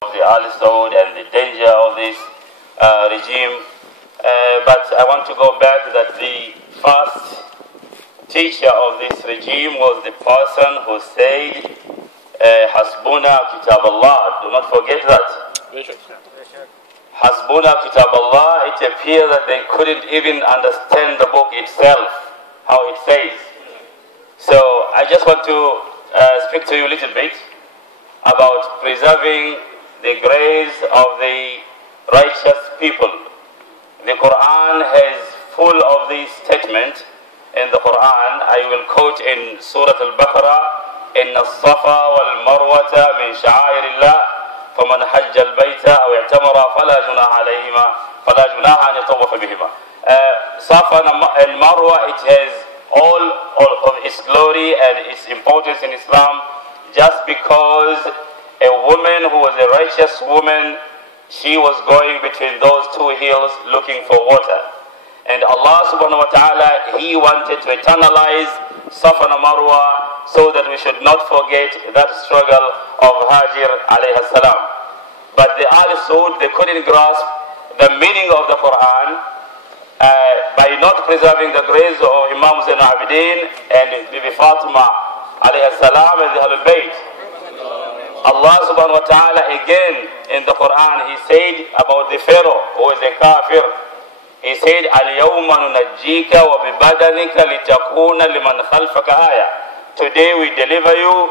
the Aal Saud and the danger of this regime. But I want to go back that the first teacher of this regime was the person who said, Hasbuna Kitab Allah. Do not forget that. Hasbuna Kitab Allah, it appears that they couldn't even understand the book itself, how it says. So I just want to speak to you a little bit about preserving the graves of the righteous people. The Quran has full of this statement. In the Quran, I will quote in Surah Al-Baqarah, إن الصفا والمروة من شعائر الله فمن حج البيت أو اعتمر فلا جناح عليهما فلا جناح أن يطوف بهما. Safa and Marwa, it has all of its glory and its importance in Islam, just because a woman who was a righteous woman, she was going between those two hills looking for water. And Allah subhanahu wa ta'ala, He wanted to eternalize Safa and Marwa so that we should not forget that struggle of Hajir alayhi salam. But the Aal Saud, they couldn't grasp the meaning of the Quran by not preserving the graves of Imam Zain al-Abidin and Bibi Fatima alayhi salam and the Ahlul Bayt. Allah subhanahu wa ta'ala again in the Quran, He said about the Pharaoh who is a kafir. He said, Al-yawma nunajjika wa bibadanika litakuna liman khalfaka aya. Today we deliver you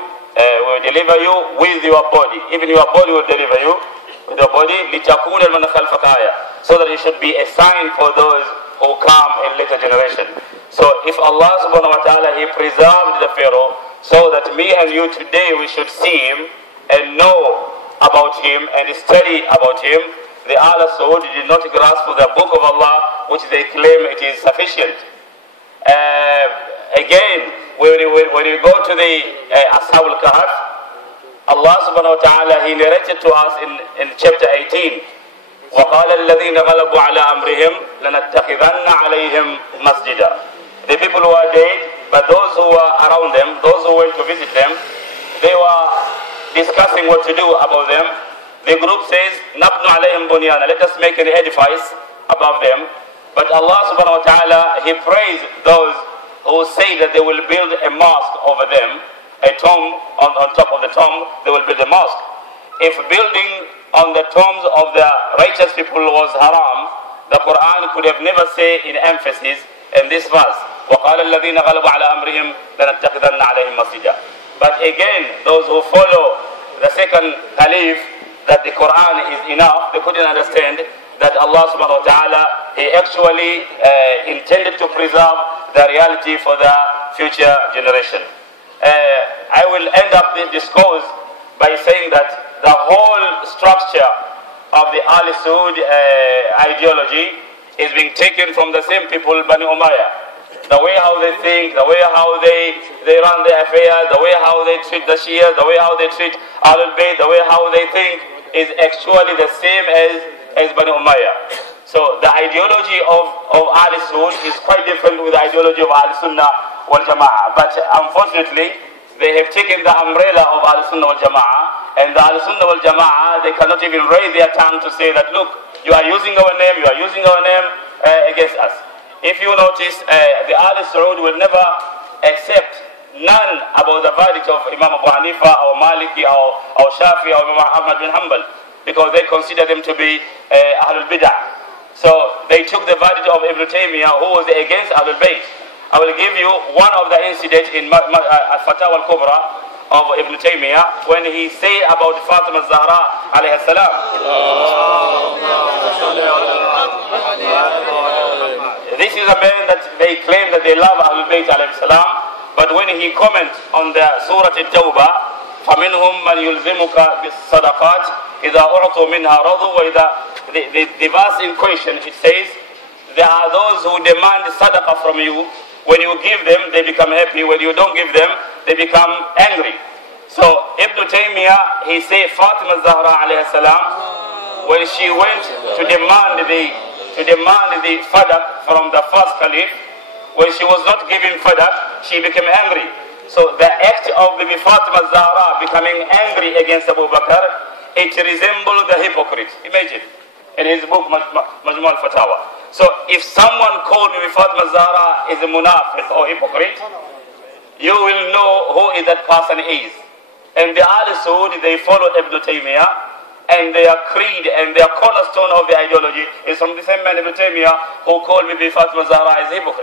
with your body. Even your body will deliver you with your body litakuna liman khalfaka aya. So that it should be a sign for those who come in later generation. So if Allah subhanahu wa ta'ala, He preserved the Pharaoh so that me and you today we should see him and know about him and study about him, the Aal Saud did not grasp the book of Allah, which they claim it is sufficient. Again, when you go to the s.a.w.w, Allah subhanahu wa ta'ala, He narrated to us in chapter 18, وَقَالَ الَّذِينَ غَلَبُوا عَلَىٰ أَمْرِهِمْ لَنَتَّخِذَنَّ عَلَيْهِمْ مَسْجِدًا. The people who are dead, but those who were around them, those who went to visit them, they were discussing what to do about them. The group says, نَبْنُ عَلَيْهِمْ بُنْيَانًا, let us make an edifice above them. But Allah subhanahu wa ta'ala, He praised those who say that they will build a mosque over them, a tomb on top of the tomb, they will build a mosque. If building on the tombs of the righteous people was haram, the Quran could have never said in emphasis in this verse, وَقَالَ الَّذِينَ غَلَبُوا عَلَىٰ أَمْرِهِمْ لَنَتَّخِذَنَّ عَلَيْهِمْ مَسْجِدًا. But again, those who follow the second belief that the Quran is enough, they couldn't understand that Allah subhanahu wa ta'ala, He actually intended to preserve the reality for the future generation. I will end up this discourse by saying that the whole structure of the Aal Saud ideology is being taken from the same people, Bani Umayyah. The way how they think, the way how they run their affairs, the way how they treat the Shia, the way how they treat Ahlul Bayt, the way how they think is actually the same as Bani Umayyah. So the ideology of Aal Saud is quite different with the ideology of Ahl Sunnah wal Jama'ah. But unfortunately, they have taken the umbrella of Ahl Sunnah wal Jama'ah, and the Ahl Sunnah wal Jama'ah, they cannot even raise their tongue to say that, look, you are using our name against us. If you notice, the Aal Saud will never accept none about the verdict of Imam Abu Hanifa or Maliki or Shafi or Imam Ahmad bin Hanbal, because they consider them to be Ahlul Bid'ah. So they took the verdict of Ibn Taymiyyah, who was against Ahlul Bayt. I will give you one of the incidents in Al-Fatawa al-Kubra of Ibn Taymiyyah when he said about Fatima Zahra alayhi salam. This is a man that they claim that they love Ahlul Bayt alayhi salam, but when he comments on the Surah At-Tawbah, فَمِنْهُمْ مَنْ يُلْزِمُكَ بِالصَّدَقَاتِ إِذَا أُعْطُوا مِنْهَا رَضُوا وَإِذَا the verse in question, it says, there are those who demand sadaqah from you. When you give them, they become happy. When you don't give them, they become angry. So Ibn Taymiyyah, he said Fatima Zahra alayhi salam, when she went to demand the fadaq from the first caliph, when she was not given fadaq, she became angry. So the act of Bibi Fatima Zahra becoming angry against Abu Bakr it resembles the hypocrite. Imagine, in his book Majmu' al-Fatawa. So if someone called me Fatima Zahra is a munafiq or hypocrite, you will know who that person is. And the Ahl Saud, they follow Ibn Taymiyyah, and their creed and their cornerstone of the ideology is from the same man Ibn Taymiyyah who called me Fatima Zahra as a hypocrite.